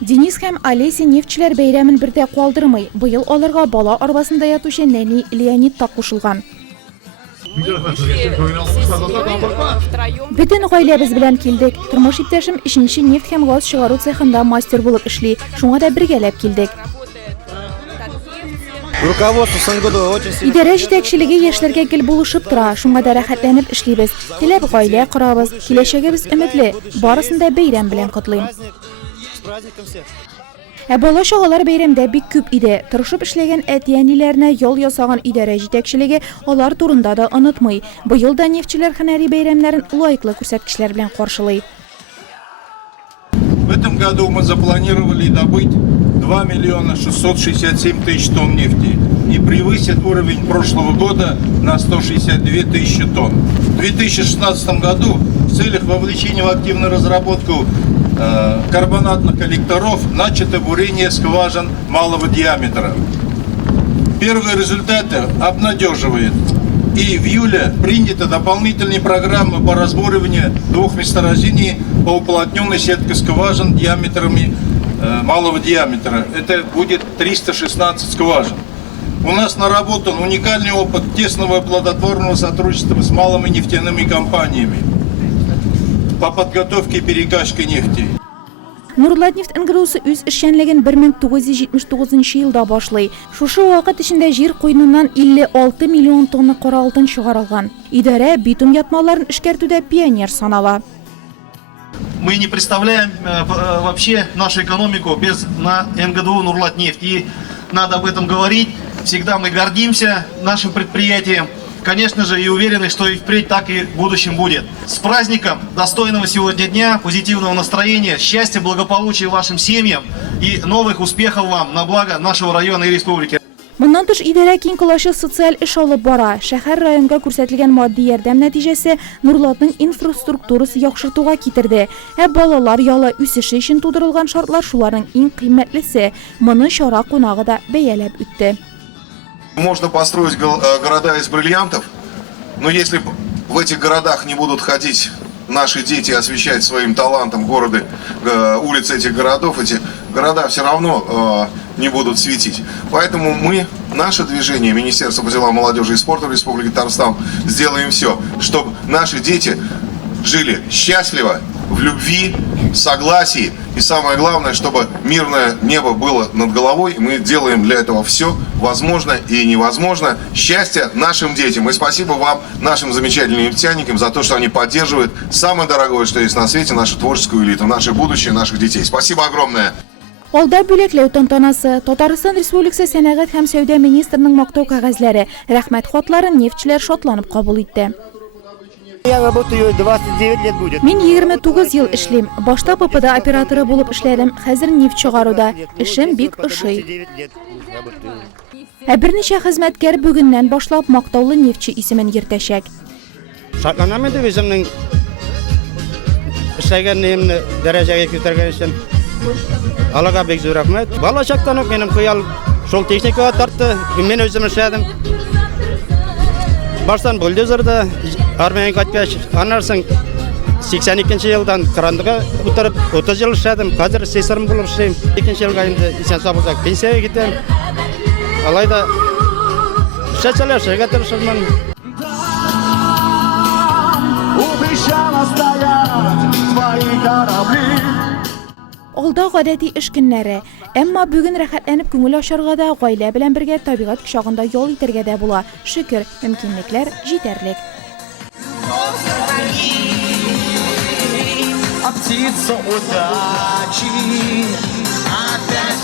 Денис һәм Олеся нефтчеләр бәйрәмен бердә калдырмый. Быел аларга бала арбасында ятучы нәни Леонид та кушылган. Бөтен гаиләбез белән килдек. Тормыш иптәшем 3нче нефть һәм газ чыгару цехында мастер булып эшли. Шуңа да бергәләп килдек. Идарә җитәкчелеге яшьләргә гел булышып тора. Шуңа да рәхәтләнеп эшлибез. Теләп гаилә корабыз. Киләчәгебез өметле. Барысын да бәйрәм белән котлыйм. Бала чагалар бәйрәмдә бик күп иде. Тырышып эшләгән әти-әниләренә ял ясаган идарә җитәкчелеге алар турында да онытмый. Быел да нефтчеләр һөнәри бәйрәмнәрен лайыклы күрсәткечләр белән каршылый. В этом году мы запланировали добыть 2 667 000 тонн нефти и превысит уровень прошлого года на 162 000 тонн. В 2016 году в целях вовлечения в активную разработку карбонатных коллекторов начато бурение скважин малого диаметра. Первые результаты обнадеживают. И в июле приняты дополнительные программы по разбориванию 2 месторождений по уплотненной сетке скважин диаметрами малого диаметра. Это будет 316 скважин. У нас наработан уникальный опыт тесного и плодотворного сотрудничества с малыми нефтяными компаниями по подготовке и перекачке нефти. Нурлат нефть ыңгырусы үз эшчәнлеген 1979 елда башлый. Шушы вакыт эчендә җир куйныннан 56 миллион тонна кара алтын чыгарылган. Идарә битум ятмаларын эшкәртүдә пионер санала. Мы не представляем вообще нашу экономику без НГДУ Нурлатнефть. И надо об этом говорить. Всегда мы гордимся нашим предприятием. Конечно же, и уверены, что и впредь так и в будущем будет. С праздником достойного сегодня дня, позитивного настроения, счастья, благополучия вашим семьям и новых успехов вам на благо нашего района и республики. Моннан тыш идарә киң кылачлы социаль эш алып бара. Шәһәр районга күрсәтелгән матди ярдәм нәтиҗәсе Нурлатның инфраструктурасы яхшыртуга китерде. Балалар ялы үсеше өчен тудырылган шартлар шуларның иң кыйммәтлесе. Моны чара кунагы да бәяләп үтте. Можно построить города из бриллиантов, но если в этих городах не будут ходить наши дети, освещать своим талантом улицы этих городов, эти города все равно не будут светить. Поэтому наше движение, Министерство по делам молодежи и спорта Республики Татарстан, сделаем все, чтобы наши дети жили счастливо, в любви, в согласии. И самое главное, чтобы мирное небо было над головой. Мы делаем для этого все возможное и невозможное. Счастья нашим детям. И спасибо вам, нашим замечательным нефтяникам, за то, что они поддерживают самое дорогое, что есть на свете, нашу творческую элиту, наше будущее, наших детей. Спасибо огромное. Алда бүләкләү тантанасы. Татарстан Республикасы сәнәгать һәм сәүдә министрының мактау кәгазьләре, рәхмәт хатларын нефтчеләр шатланып кабул итте. Я работаю 29 лет будет. Мин 29 ел эшлим. Башта ППД операторы булып эшләдем. Хәзер нефть чыгаруда. Эшем бик ошый. Берничә хезмәткәр бүгеннән башлап мактаулы нефтче исемен йөртәчәк. Шатланам инде үземнең эшләгәнемне дәрәҗәгә күтәргән өчен. Аллага бик зур рәхмәт. Бала чактан ук минем кыял шул техникага тартты. Мин үзем эшләдем. Баштан бульдозерда армияга кайткач, аннан 82 елдан крандыга утырып 30 ел эшләдем. Хәзер сесарым булып эшлим. 2 елга инде исән сабылсак пенсиягә китәм. Алайда эшчәнләшергә тырышырмын. Алда гадәти эш көннәре. Әмма бүген рәхәтләнеп күңел ачарга да, гаилә белән бергә табигать кочагында ял итәргә дә була. Шөкер, мөмкинлекләр җитәрлек. Птица удачи опять